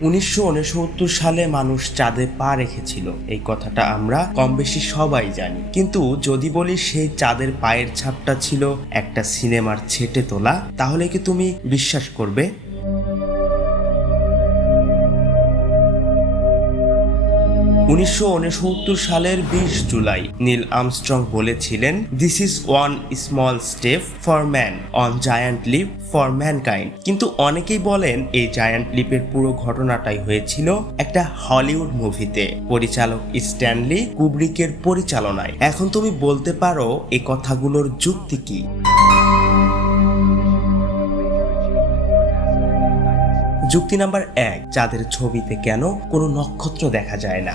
উনিশশো উনসত্তর সালে মানুষ চাঁদে পা রেখেছিল। এই কথাটা আমরা কম বেশি সবাই জানি। কিন্তু যদি বলি সেই চাঁদের পায়ের ছাপটা ছিল একটা সিনেমার ছেটে তোলা, তাহলে কি তুমি বিশ্বাস করবে? উনিশশো উনসত্তর সালের বিশ জুলাই নীল আমস্ট্রং বলেছিলেন this is one small step for man one giant leap for mankind কিন্তু অনেকেই বলেন, এই জায়ান্ট লিপের পুরো ঘটনাটাই হয়েছিল একটা হলিউড মুভিতে। পরিচালক স্ট্যানলি কুবরিকের পরিচালনায়। এখন তুমি বলতে পারো, এই কথাগুলোর যুক্তি কি? যুক্তি নাম্বার এক চাঁদের ছবিতে কেন কোনো নক্ষত্র দেখা যায় না।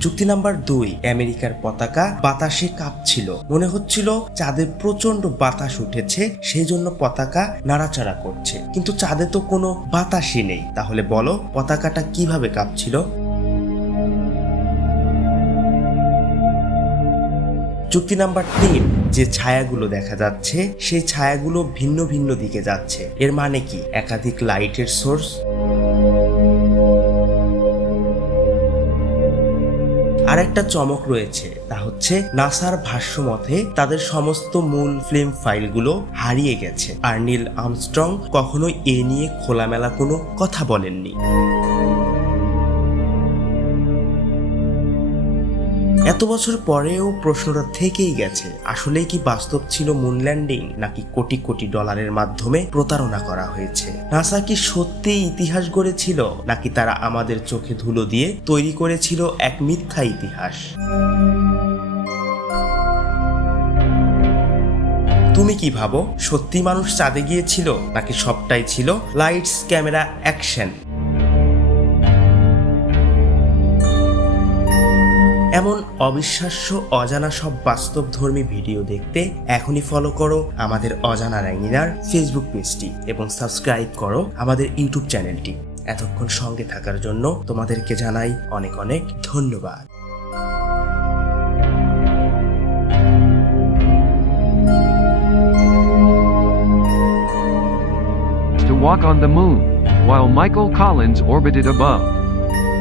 যুক্তি নাম্বার দুই, আমেরিকার পতাকা বাতাসে কাঁপছিল। মনে হচ্ছিল চাঁদে প্রচণ্ড বাতাস উঠেছে সেই জন্য পতাকা নাড়াচাড়া করছে। কিন্তু চাঁদে তো কোনো বাতাসই নেই। তাহলে বলো, পতাকাটা কীভাবে কাঁপছিল? যুক্তি নাম্বার তিন, যে ছায়াগুলো দেখা যাচ্ছে, সেই ছায়াগুলো ভিন্ন ভিন্ন দিকে যাচ্ছে। এর মানে কি? একাধিক লাইটের সোর্স। আরেকটা চমক রয়েছে, তা হচ্ছে নাসার ভাষ্য মতে তাদের সমস্ত মূল ফিল্ম ফাইলগুলো হারিয়ে গেছে। আর নীল আমস্ট্রং কখনোই এ নিয়ে খোলামেলা কোনো কথা বলেননি। এত বছর পরেও প্রশ্নটা থেকেই গেছে, আসলেই কি বাস্তব ছিল মুন ল্যান্ডিং নাকি কোটি কোটি ডলারের মাধ্যমে প্রতারণা করা হয়েছে? নাসা কি সত্যি ইতিহাস গড়েছিল, নাকি তারা আমাদের চোখে ধুলো দিয়ে তৈরি করেছিল এক মিথ্যা ইতিহাস? তুমি কি ভাবো, সত্যি মানুষ চাঁদে গিয়েছিল, নাকি সবটাই ছিল লাইটস ক্যামেরা অ্যাকশন এমন অবিশ্বাস্য অজানা সব বাস্তবধর্মী ভিডিও দেখতে এখনই ফলো করো আমাদের অজানা র্যাঙ্গিনার ফেসবুক পেজটি এবং সাবস্ক্রাইব করো আমাদের ইউটিউব চ্যানেলটি এতক্ষণ সঙ্গে থাকার জন্য তোমাদেরকে জানাই অনেক অনেক ধন্যবাদ walk on the moon, while Michael Collins orbited above.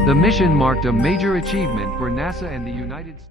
The mission marked a major achievement for NASA and the United States.